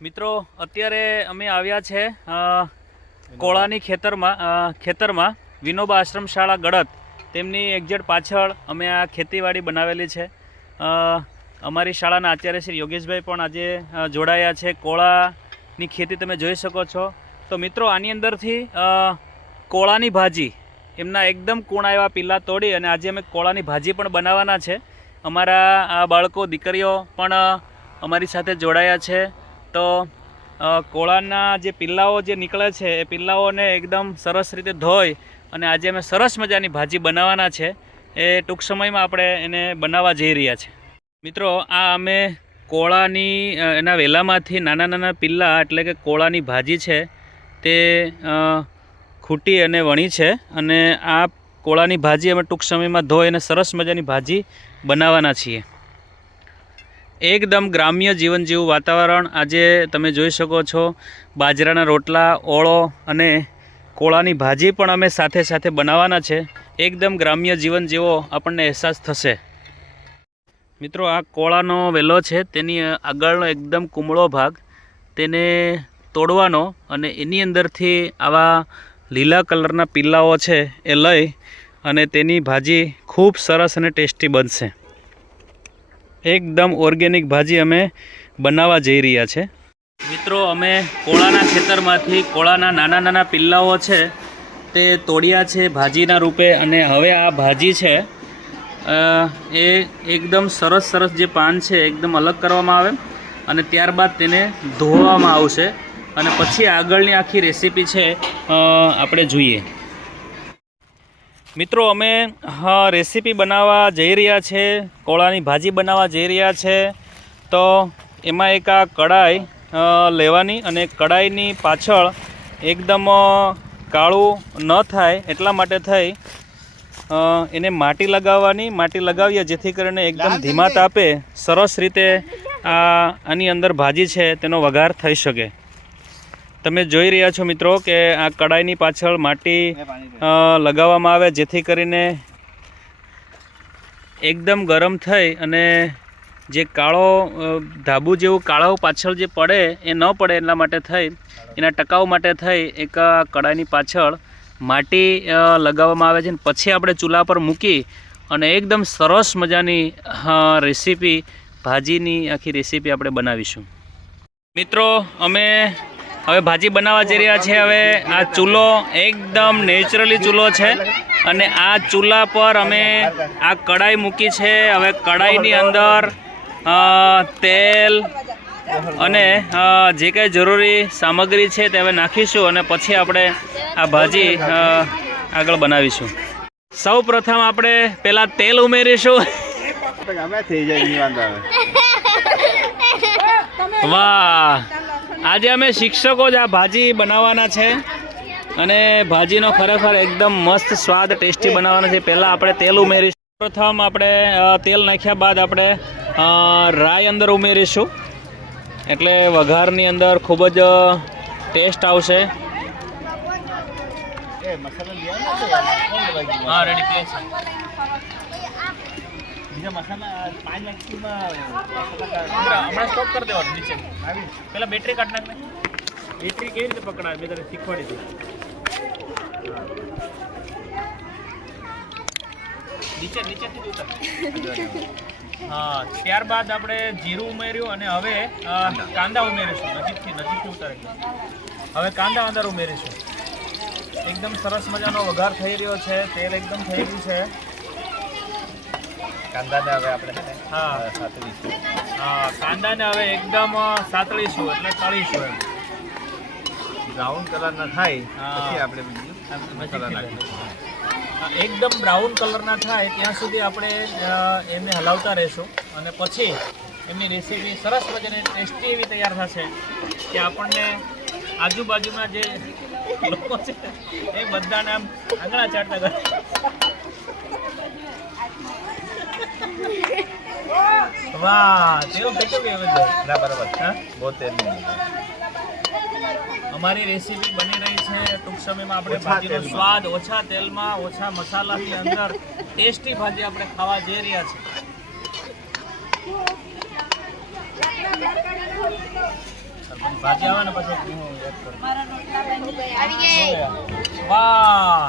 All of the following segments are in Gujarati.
મિત્રો અત્યારે અમે આવ્યા છે કોળાની ખેતરમાં વિનોબા આશ્રમ શાળા ગળત તેમની એક્ઝેક્ટ પાછળ અમે આ ખેતીવાડી બનાવેલી છે। અમારી શાળાના આચાર્ય શ્રી યોગેશભાઈ પણ આજે જોડાયા છે। કોળાની ખેતી તમે જોઈ શકો છો। તો મિત્રો આની અંદરથી કોળાની ભાજી એમના એકદમ કૂણા એવા પીલા તોડી અને આજે અમે કોળાની ભાજી પણ બનાવવાના છે। અમારા બાળકો દીકરીઓ પણ અમારી સાથે જોડાયા છે। તો કોળાના જે પિલ્લાઓ જે નીકળે છે એ પિલ્લાઓને એકદમ સરસ રીતે ધોઈ અને આજે અમે સરસ મજાની ભાજી બનાવવાના છે। એ ટૂંક સમયમાં આપણે એને બનાવવા જઈ રહ્યા છે। મિત્રો આ અમે કોળાની એના વેલામાંથી નાના નાના પિલ્લા એટલે કે કોળાની ભાજી છે તે ખૂટી અને વણી છે અને આ કોળાની ભાજી અમે ટૂંક સમયમાં ધોઈ અને સરસ મજાની ભાજી બનાવવાના છીએ। એકદમ ગ્રામ્ય જીવન જેવું વાતાવરણ આજે તમે જોઈ શકો છો। બાજરાના રોટલા, ઓળો અને કોળાની ભાજી પણ અમે સાથે સાથે બનાવવાના છે। એકદમ ગ્રામ્ય જીવન જેવો આપણને અહેસાસ થશે। મિત્રો આ કોળાનો વેલો છે તેની આગળનો એકદમ કુમળો ભાગ તેને તોડવાનો અને એની અંદરથી આવા લીલા કલરના પિલ્લાઓ છે એ લઈ અને તેની ભાજી ખૂબ સરસ અને ટેસ્ટી બનશે। એકદમ ઓર્ગેનિક ભાજી અમે બનાવવા જઈ રહ્યા છે। મિત્રો અમે કોળાના ખેતરમાંથી કોળાના નાના નાના પિલ્લાઓ છે તે તોડ્યા છે ભાજીના રૂપે અને હવે આ ભાજી છે એ એકદમ સરસ જે પાન છે એકદમ અલગ કરવામાં આવે અને ત્યારબાદ તેને ધોવામાં આવશે અને પછી આગળની આખી રેસીપી છે આપણે જોઈએ। મિત્રો અમે રેસીપી બનાવવા જઈ રહ્યા છે, કોળાની ભાજી બનાવવા જઈ રહ્યા છે। તો એમાં એક આ કડાઈ લેવાની અને કડાઈની પાછળ એકદમ કાળું ન થાય એટલા માટે થઈ એને માટી લગાવવાની। માટી લગાવીએ જેથી કરીને એકદમ ધીમા તાપે સરસ રીતે આની અંદર ભાજી છે તેનો વઘાર થઈ શકે। તમે જોઈ રહ્યા છો મિત્રો કે આ કડાઈની પાછળ માટી લગાવવામાં આવે જેથી કરીને એકદમ ગરમ થઈ અને જે કાળો ધાબુ જેવું કાળો પાછળ જે પડે એ ન પડે એટલા માટે થઈ એના ટકાઉ માટે થઈ એક કડાઈની પાછળ માટી લગાવવામાં આવે છે। પછી આપણે ચૂલા પર મૂકી અને એકદમ સરસ મજાની રેસીપી ભાજીની આખી રેસીપી આપણે બનાવીશું। મિત્રો અમે હવે ભાજી બનાવવા જઈ રહ્યા છે। હવે આ ચૂલો એકદમ નેચરલી ચૂલો છે અને આ ચૂલા પર અમે આ કડાઈ મૂકી છે। હવે કડાઈની અંદર તેલ અને જે કંઈ જરૂરી સામગ્રી છે તે હવે નાખીશું અને પછી આપણે આ ભાજી આગળ બનાવીશું। સૌ પ્રથમ આપણે પહેલાં તેલ ઉમેરીશું। વાહ, આજે અમે શિક્ષકો જ આ ભાજી બનાવવાના છે અને ભાજીનો ખરેખર એકદમ મસ્ત સ્વાદ ટેસ્ટી બનાવવાનો છે। પહેલાં આપણે તેલ ઉમેરીશું। પ્રથમ આપણે તેલ નાખ્યા બાદ આપણે રાઈ અંદર ઉમેરીશું એટલે વઘારની અંદર ખૂબ જ ટેસ્ટ આવશે। હા, રેડી પ્લીઝ। હમણાં સ્ટોપ કરી દેવાનું નીચે। પેલા બેટરી કાઢ નાખ ને। બેટરી કેવી રીતે પકડાય મેં તને શીખવાડી દીધી। નીચેથી ઉતર। હા, ત્યારબાદ આપણે જીરું ઉમેર્યું અને હવે કાંદા ઉમેરીશું। નજીકથી ઉતારે હવે કાંદા અંદર ઉમેરીશું। એકદમ સરસ મજાનો વઘાર થઈ રહ્યો છે, તેલ એકદમ થઈ ગયું છે। કાંદાને હવે આપણે કાંદાને હવે એકદમ સાતળીશું એટલે તળીશું। એમ બ્રાઉન કલરના થાય પછી આપણે મસાલા નાખીશું। એકદમ બ્રાઉન કલરના થાય ત્યાં સુધી આપણે એમને હલાવતા રહીશું અને પછી એમની રેસીપી સરસ મજાની ટેસ્ટી એવી તૈયાર થશે કે આપણને આજુબાજુના જે લોકો છે એ બધાને આમ આંગળા ચાટતા કરે। વાહ, તેલ ફેંક્યું કે બરાબર? હા, બહુ તેલ નહીં। અમારી રેસીપી બની રહી છે। ટૂંક સમયમાં આપણે ભાજીનો સ્વાદ ઓછા તેલમાં ઓછા મસાલાની અંદર ટેસ્ટી ભાજી આપણે ખાવા જઈ રહ્યા છીએ। ભાજી આવે ને પછી વાહ,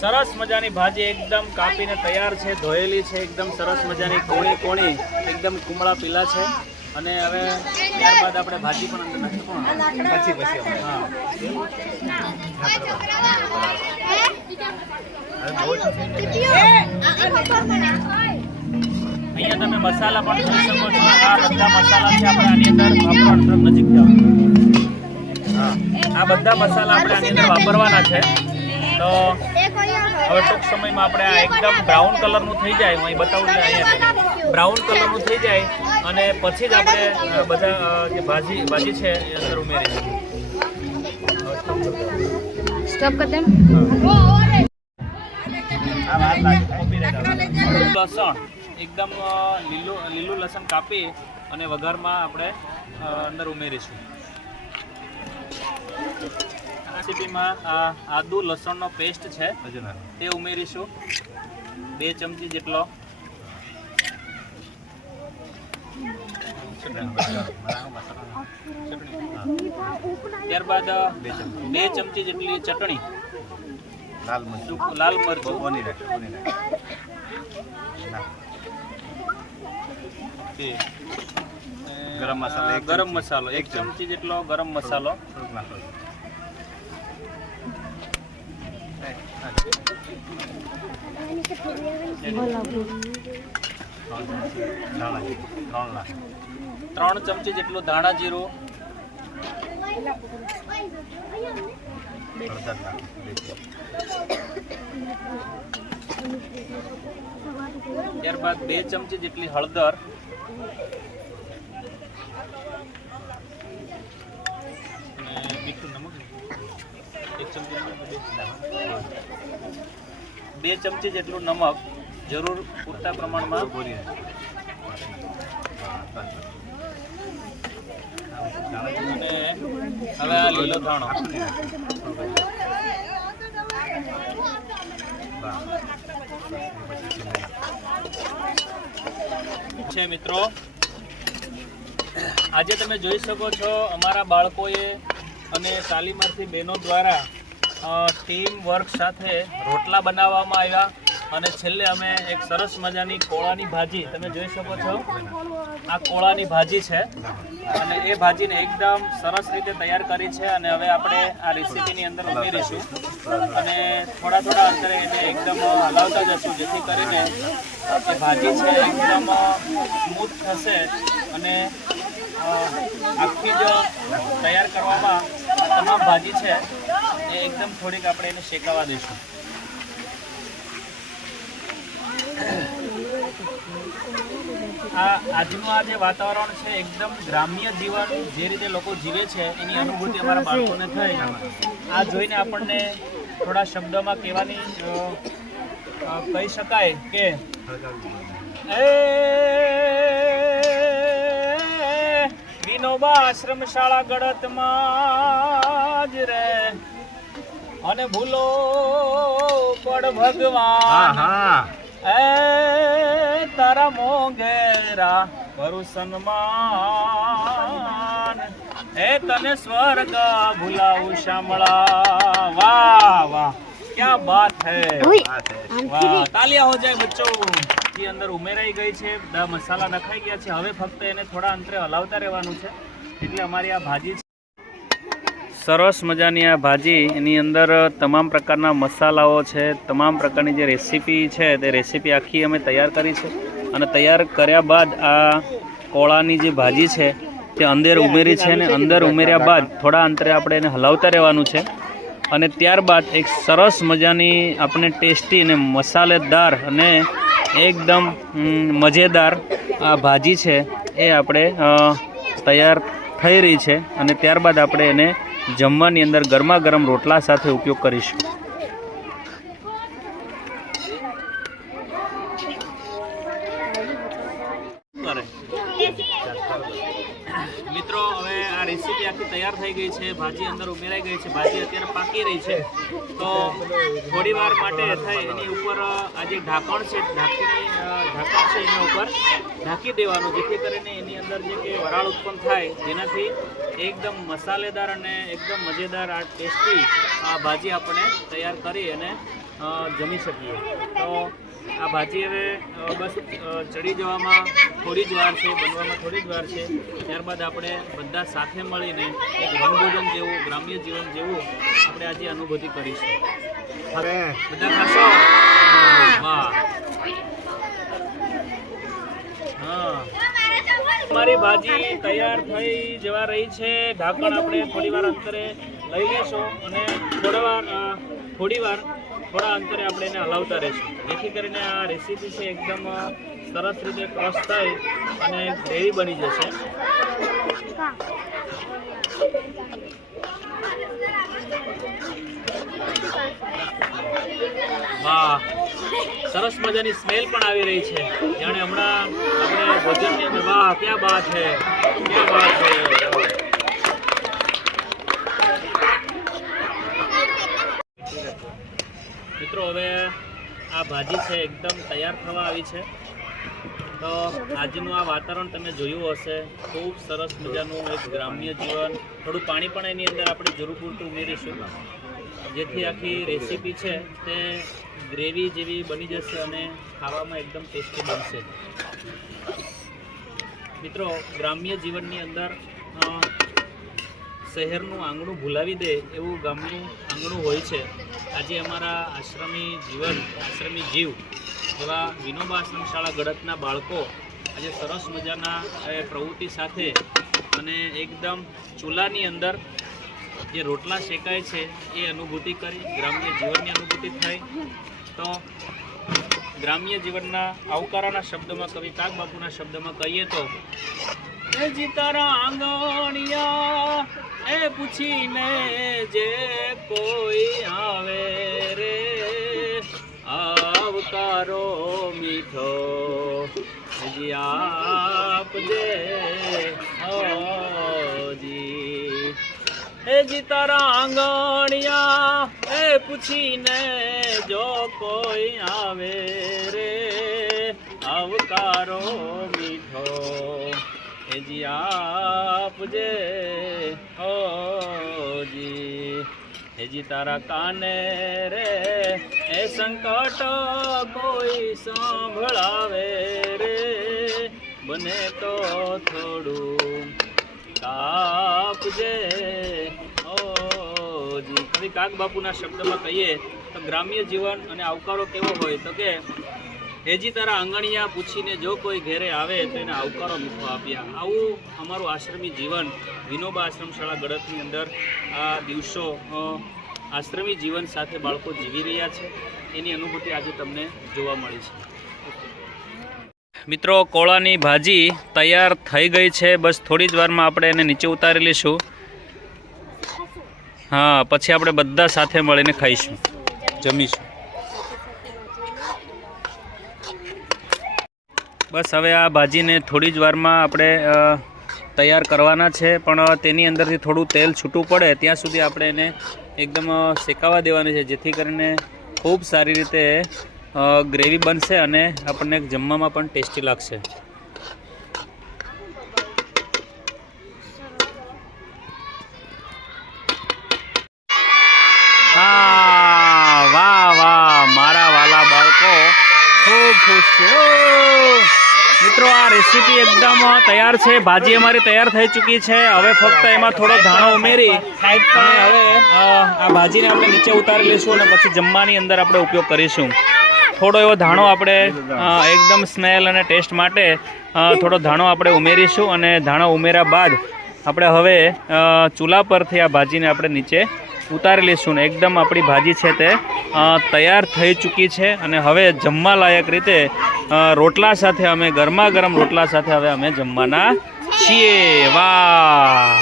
સરસ મજાની ભાજી એકદમ કાપીને તૈયાર છે, ધોયેલી છે, એકદમ સરસ મજાની કોણી કોણી એકદમ કુમળા પીલા છે. અને હવે ત્યારબાદ આપણે ભાજી પણ અંદર નાખીશું પછી હા. અહીંયા તમે મસાલા પણ જોઈ શકો છો. આ બધા મસાલા છે આપણે આની અંદર વાપરવાના. નજીક જાઓ. હા, આ બધા મસાલા આપણે આની અંદર વાપરવાના છે. તો હવે ટૂંક સમયમાં આપણે આ એકદમ બ્રાઉન કલરનું થઈ જાય, હું અહીં બતાવું છું. અહીંયા બ્રાઉન કલરનું થઈ જાય અને પછી જ આપણે બધા જે ભાજી છે એ અંદર ઉમેરીશું. સ્ટોપ કર દે. લસણ એકદમ લીલું લસણ કાપી અને વઘારમાં આપણે અંદર ઉમેરીશું. રેસીપીમાં આદુ લસણનો પેસ્ટ છે તે ઉમેરીશું 2 ચમચી જેટલો. ત્યારબાદ 2 ચમચી જેટલી ચટણી, લાલ મરચું, ગરમ મસાલો 1 ચમચી જેટલો ગરમ મસાલો, ત્રણ ચમચી જેટલું ધાણા જીરું, ત્યારબાદ 2 ચમચી જેટલી હળદર, મીઠું નમક 1 ચમચી, 2 ચમચી જેટલું નમક જરૂર પૂરતા પ્રમાણમાં. અને હવે આ લીલો ધાણો છે. મિત્રો, આજે તમે જોઈ શકો છો અમારા બાળકોએ અને તાલીમાર્થી બહેનો દ્વારા ટીમ વર્ક સાથે રોટલા બનાવવામાં આવ્યા અને છેલ્લે અમે એક સરસ મજાની કોળાની ભાજી તમે જોઈ શકો છો. આ કોળાની ભાજી છે અને એ ભાજીને એકદમ સરસ રીતે તૈયાર કરી છે અને હવે આપણે આ રેસીપીની અંદર ઉમેરીશું અને થોડા થોડા અંતરે એને એકદમ હલાવતા જશું જેથી કરીને એ ભાજી છે એકદમ સ્મૂથ થશે અને આખી જ તૈયાર કરવામાં તમામ ભાજી છે એ એકદમ થોડીક આપણે એને શેકાવા દઈશું. આજનું આ જે વાતાવરણ છે એકદમ ગ્રામ્ય જીવન જે રીતે લોકો જીવે છે એની અનુભૂતિ અમારા બાળકોને થઈ. આ જોઈને આપણને થોડા શબ્દોમાં કહેવાની કહી શકાય કે વિનોબા આશ્રમ શાળા ગળતમાં જ રે અને ભૂલો પડ ભગવાન એ તારા મોંઘેરા કરું સન્માન એ તને સ્વર્ગ ભૂલાવું શામળા. વાહ વાહ, ક્યા બાત હૈ, વાહ, તાલિયા હો જાય બચ્ચો. જે અંદર ઉમેરાઈ ગઈ છે, બધા મસાલા નખાઈ ગયા છે. હવે ફક્ત એને થોડા અંતરે હલાવતા રહેવાનું છે એટલે અમારી આ ભાજી સરસ મજાની આ ભાજી એની અંદર તમામ પ્રકારના મસાલાઓ છે, તમામ પ્રકારની જે રેસીપી છે તે રેસીપી આખી અમે તૈયાર કરી છે અને તૈયાર કર્યા બાદ આ કોળાની જે ભાજી છે તે અંદર ઉમેરી છે અને અંદર ઉમેર્યા બાદ થોડા અંતરે આપણે એને હલાવતા રહેવાનું છે અને ત્યારબાદ એક સરસ મજાની આપણે ટેસ્ટી અને મસાલેદાર અને એકદમ મજેદાર આ ભાજી છે એ આપણે તૈયાર થઈ રહી છે અને ત્યારબાદ આપણે એને જમવાની અંદર ગરમા ગરમ રોટલા સાથે ઉપયોગ કરીશું. મિત્રો હવે આ રેસીપી આખી તૈયાર થઈ ગઈ છે, ભાજી અંદર ઉમેરાઈ ગઈ છે, ભાજી અત્યારે પાકી રહી છે, તો થોડી વાર માટે થઈ એની ઉપર આ જે ઢાંકણ છે એના ઉપર ઢાંકી દેવાનું, જેથી કરીને એની અંદર જે કે વરાળ ઉત્પન્ન થાય જેનાથી એકદમ મસાલેદાર અને એકદમ મજેદાર આ ટેસ્ટી આ ભાજી આપણે તૈયાર કરી અને જમી શકીએ. તો આ ભાજી હવે બસ ચડી જવામાં થોડી જ વાર છે, બનવામાં થોડી જ વાર છે. ત્યારબાદ આપણે બધા સાથે મળીને એક વનભોજન જેવું, ગ્રામ્ય જીવન જેવું આપણે આજે અનુભૂતિ કરીશું. બધા ખાશો? વાહ, હા. અમારી ભાજી તૈયાર થઈ જવા રહી છે. ઢાંકણ આપણે થોડી વાર અંતરે લઈ લેશું અને થોડા અંતરે આપણે એને હલાવતા રહીશું, જેથી કરીને આ રેસીપી છે એકદમ સરસ રીતે ક્રશ થઈ અને ગ્રેવી બની જશે. વાહ, સરસ મજાની સ્મેલ પણ આવી રહી છે, જાણે હમણાં આપણે ભોજનની અંદર. વાહ, ક્યાં બાત છે, ક્યાં બાત છે. મિત્રો હવે આ ભાજી છે એકદમ તૈયાર થવા આવી છે. તો આજનું આ વાતાવરણ તમે જોયું હશે, ખૂબ સરસ મજાનું એક ગ્રામ્ય જીવન. થોડું પાણી પણ એની અંદર આપણે જરૂર પૂરતું ઉમેરીશું, જેથી આખી રેસીપી છે તે ગ્રેવી જેવી બની જશે અને ખાવામાં એકદમ ટેસ્ટી બનશે. મિત્રો, ગ્રામ્ય જીવનની અંદર શહેરનું આંગણું ભૂલાવી દે એવું ગામનું આંગણું હોય છે. આજે અમારા આશ્રમી જીવ એવા વિનોબા આશ્રમ શાળા ગડતના બાળકો આજે સરસ મજાના પ્રવૃત્તિ સાથે અને એકદમ ચૂલાની અંદર જે રોટલા શેકાય છે એ અનુભૂતિ કરી, ગ્રામ્ય જીવનની અનુભૂતિ થઈ. તો ગ્રામ્ય જીવનના આવકારાના શબ્દમાં, કવિ કાગબાપુના શબ્દમાં કહીએ તો, જી તારા આંગણિયા એ પૂછીને જે કોઈ આવે રે, આવકારો મીઠો જી આપજે જી. એ જી તારા આંગણિયા એ પૂછીને જો કોઈ આવે રે, આવકારો મીઠો જી આપજે જી. હેજી તારા કાને રે એ સંકટ કોઈ સાંભળાવે રે, બને તો થોડું કાપજે જી. કવિ કાગબાપુના શબ્દમાં કહીએ તો ગ્રામ્ય જીવન અને આવકારો કેવો હોય તો કે, હેજી તારા આંગણિયા પૂછીને જો કોઈ ઘેરે આવે તો એને આવકારો મીઠો આપ્યા. આવું અમારું આશ્રમી જીવન વિનોબા આશ્રમ શાળા ગડતની અંદર આ દિવસો આશ્રમી જીવન સાથે બાળકો જીવી રહ્યા છે, એની અનુભૂતિ આજે તમને જોવા મળી છે. મિત્રો, કોળાની ભાજી તૈયાર થઈ ગઈ છે. બસ થોડી જ વારમાં આપણે એને નીચે ઉતારી લઈશું. હા, પછી આપણે બધા સાથે મળીને ખાઈશું, જમીશું. બસ હવે આ ભાજીને થોડી જ વારમાં આપણે તૈયાર કરવાના છે, પણ તેની અંદરથી થોડું તેલ છૂટું પડે ત્યાં સુધી આપણે એને એકદમ શેકાવા દેવાની છે, જેથી કરીને ખૂબ સારી રીતે ગ્રેવી બનશે અને આપણને જમવામાં પણ ટેસ્ટી લાગશે. હા, વાહ વાહ, મારા વાલા બાળકો ખૂબ ખુશ છે. મિત્રો, આ રેસીપી એકદમ તૈયાર છે. ભાજી અમારી તૈયાર થઈ ચૂકી છે. હવે ફક્ત એમાં થોડો ધાણો ઉમેરી અને હવે આ ભાજીને આપણે નીચે ઉતારી લઈશું અને પછી જમવાની અંદર આપણે ઉપયોગ કરીશું. થોડો એવો ધાણો આપણે એકદમ સ્મેલ અને ટેસ્ટ માટે થોડો ધાણો આપણે ઉમેરીશું અને ધાણો ઉમેર્યા બાદ આપણે હવે ચૂલા પરથી આ ભાજીને આપણે નીચે ઉતારી લઈશું ને એકદમ આપણી ભાજી છે તે તૈયાર થઈ ચૂકી છે. અને હવે જમવા લાયક રીતે રોટલા સાથે અમે ગરમા ગરમ રોટલા સાથે હવે અમે જમવાના છીએ. વાહ!